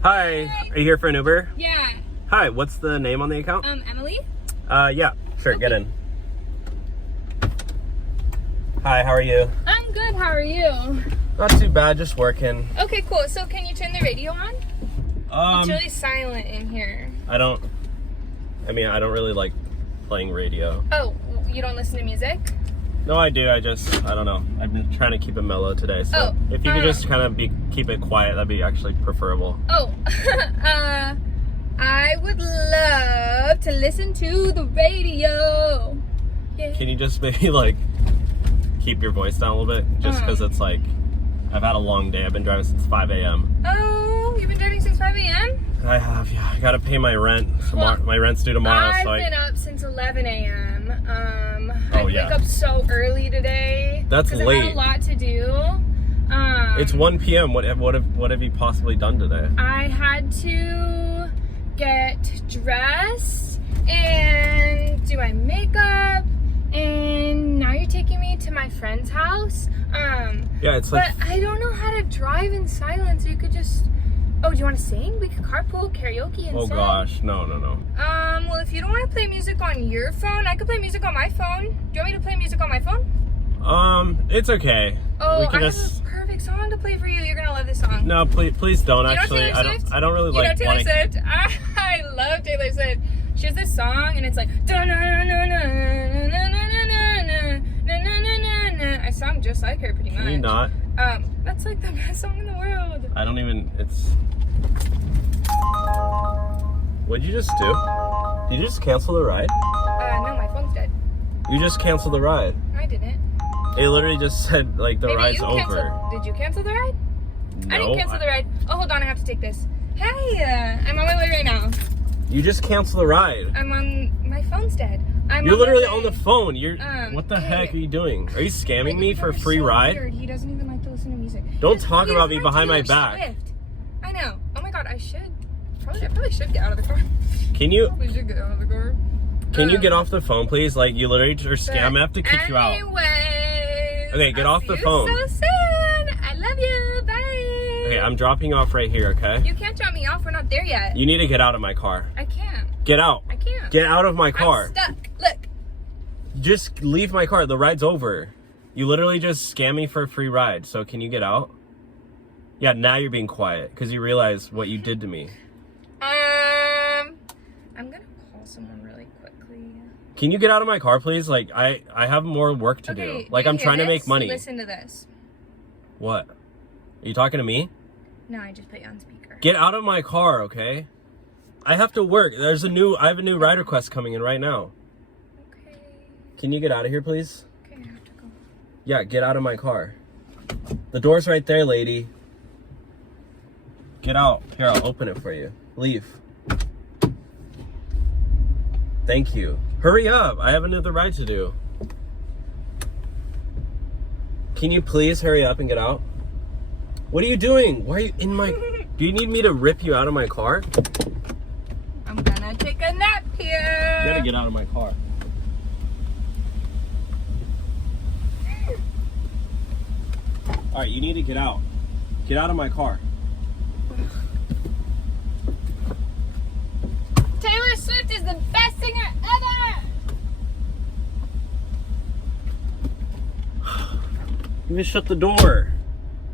Hi, are you here for an Uber? Yeah. Hi, what's the name on the account? Emily? Yeah, sure, Okay. get in. Hi, how are you? I'm good, how are you? Not too bad, just working. Okay, cool. So can you turn the radio on? It's really silent in here. I don't really like playing radio. Oh, you don't listen to music? No, I do, I don't know. I've been trying to keep it mellow today, so if you could just kind of keep it quiet, that'd be actually preferable. Oh, I would love to listen to the radio. Yeah. Can you just maybe like keep your voice down a little bit? Just because it's like, I've had a long day. I've been driving since 5 a.m. Oh, you've been driving since 5 a.m.? I have, yeah. I gotta pay my rent. My rent's due tomorrow, I've so been up since 11 a.m. I yeah. wake up so early today. That's late. I had a lot to do. It's 1 p.m. What have you possibly done today? I had to get dressed and do my makeup, and now you're taking me to my friend's house. Yeah, it's like. But I don't know how to drive in silence. So you could just. Oh, do you want to sing? We could carpool karaoke instead. Oh gosh, no. Well, if you don't want to play music on your phone, I could play music on my phone. Do you want me to play music on my phone? It's okay. Oh, I have a perfect song to play for you. You're gonna love this song. No, please don't. You Actually, know Taylor Swift? I don't really You like. know Taylor Swift? I love Taylor Swift. She has this song, and it's like. I sound just like her, pretty much. Can you not? That's like the best song in the world. I don't even. It's. What'd you just do? Did you just cancel the ride? No, my phone's dead. You just canceled the ride. I didn't. It literally just said like the Maybe ride's you over. Canceled. Did you cancel the ride? No, I didn't cancel the ride. Oh, hold on, I have to take this. Hey, I'm on my way right now. You just canceled the ride. My phone's dead. You're literally on the phone. You're. What the hey. heck are you doing? Are you scamming me for a free ride? Weird. He doesn't even like to listen to music. Don't talk about me behind my Taylor back. Swift. I know. Oh my god, I probably should get out of the car. Can you? We should get out of the car. Can you get off the phone, please? Like, you literally are scamming. I have to kick you out. Anyways, Okay, get off the see you phone. so soon. I love you. Bye. Okay, I'm dropping you off right here, okay? You can't drop me off. We're not there yet. You need to get out of my car. I can't. Get out. I can't. Get out of my car. I'm stuck. Look. Just leave my car. The ride's over. You literally just scammed me for a free ride. So can you get out? Yeah, now you're being quiet because you realize what you did to me. I'm gonna call someone really quickly. Can you get out of my car, please? Like, I have more work to do. Like, I'm trying to make money. Listen to this. What? Are you talking to me? No, I just put you on speaker. Get out of my car, okay? I have to work. I have a new ride request coming in right now. Okay. Can you get out of here, please? Okay, I have to go. Yeah, get out of my car. The door's right there, lady. Get out. Here, I'll open it for you. Leave. Thank you. Hurry up. I have another ride to do. Can you please hurry up and get out? What are you doing? Why are you in my... Do you need me to rip you out of my car? I'm gonna take a nap here. You gotta get out of my car. Alright, you need to get out. Get out of my car. Taylor Swift is the best singer ever! You just shut the door.